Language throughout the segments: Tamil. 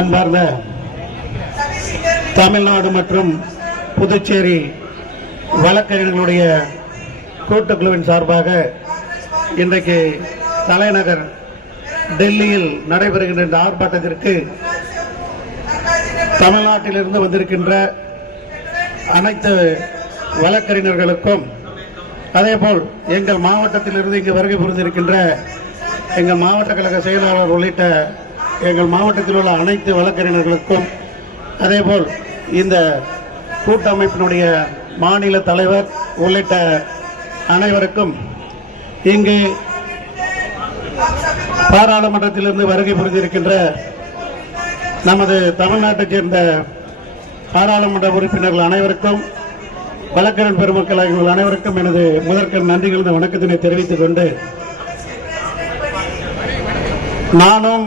அன்பார்ந்த தமிழ்நாடு மற்றும் புதுச்சேரி வழக்கறிஞர்களுடைய கூட்டுக்குழுவின் சார்பாக இன்றைக்கு தலைநகர் டெல்லியில் நடைபெறுகின்ற இந்த ஆர்ப்பாட்டத்திற்கு தமிழ்நாட்டிலிருந்து வந்திருக்கின்ற அனைத்து வழக்கறிஞர்களுக்கும் அதேபோல் எங்கள் மாவட்டத்திலிருந்து இங்கு வருகை புரிந்திருக்கின்ற எங்கள் மாவட்ட கழக செயலாளர் உள்ளிட்ட எங்கள் மாவட்டத்தில் உள்ள அனைத்து வழக்கறிஞர்களுக்கும் அதேபோல் இந்த கூட்டமைப்பினுடைய மாநில தலைவர் உள்ளிட்ட அனைவருக்கும் இங்கு பாராளுமன்றத்திலிருந்து வருகை புரிந்திருக்கின்ற நமது தமிழ்நாட்டைச் சேர்ந்த பாராளுமன்ற உறுப்பினர்கள் அனைவருக்கும் வழக்கறிஞர் பெருமக்கள் அனைவருக்கும் எனது முதற்கண் நன்றிகள் வணக்கத்தினை தெரிவித்துக் கொண்டு நானும்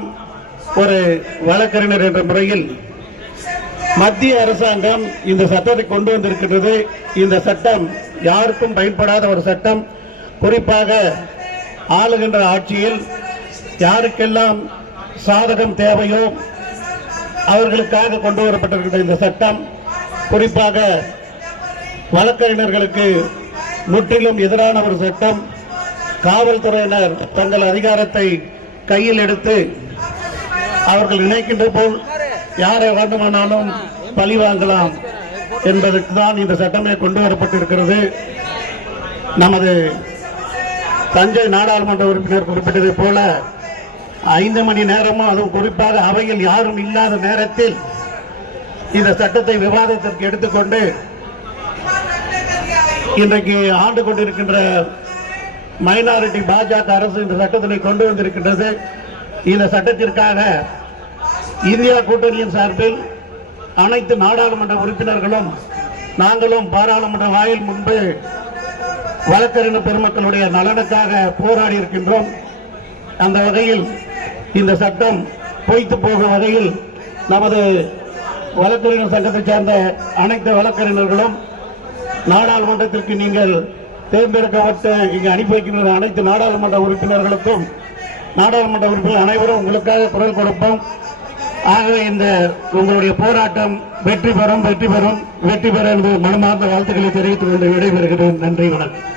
ஒரு வழக்கறிஞர் என்ற முறையில் மத்திய அரசாங்கம் இந்த சட்டத்தை கொண்டு வந்திருக்கின்றது. இந்த சட்டம் யாருக்கும் பயன்படாத ஒரு சட்டம். குறிப்பாக ஆளுகின்ற ஆட்சியில் யாருக்கெல்லாம் சாதகம் தேவையோ அவர்களுக்காக கொண்டு வரப்பட்டிருக்கின்ற இந்த சட்டம் குறிப்பாக வழக்கறிஞர்களுக்கு முற்றிலும் எதிரான ஒரு சட்டம். காவல்துறையினர் தங்கள் அதிகாரத்தை கையில் எடுத்து அவர்கள் நினைக்கின்ற போல் யாரை வேண்டுமானாலும் பழி வாங்கலாம் என்பதற்கு தான் இந்த சட்டமே கொண்டு வரப்பட்டிருக்கிறது. நமது தஞ்சை நாடாளுமன்ற உறுப்பினர் குறிப்பிட்டதை போல 5 மணி நேரமும் அதுவும் குறிப்பாக அவையில் யாரும் இல்லாத நேரத்தில் இந்த சட்டத்தை விவாதத்திற்கு எடுத்துக்கொண்டு இன்றைக்கு ஆண்டு கொண்டிருக்கின்ற மைனாரிட்டி பாஜக அரசு இந்த சட்டத்தினை கொண்டு வந்திருக்கின்றது. இந்த சட்டத்திற்காக இந்தியா கூட்டணியின் சார்பில் அனைத்து நாடாளுமன்ற உறுப்பினர்களும் நாங்களும் பாராளுமன்ற வாயில் முன்பு வழக்கறிஞர் பெருமக்களுடைய நலனுக்காக போராடி இருக்கின்றோம். அந்த வகையில் இந்த சட்டம் பொய்த்து போகும் வகையில் நமது வழக்கறிஞர் சங்கத்தைச் சேர்ந்த அனைத்து வழக்கறிஞர்களும் நாடாளுமன்றத்திற்கு நீங்கள் தேர்ந்தெடுக்கப்பட்டு இங்கு அனுப்பி வைக்கின்ற அனைத்து நாடாளுமன்ற உறுப்பினர்களுக்கும் நாடாளுமன்ற உறுப்பினர் அனைவரும் உங்களுக்காக குரல் கொடுப்போம். ஆகவே இந்த உங்களுடைய போராட்டம் வெற்றி பெறும் வெற்றி பெற மனமார்ந்த வாழ்த்துக்களை தெரிவித்துக் கொண்டு விடைபெறுகிறேன். நன்றி, வணக்கம்.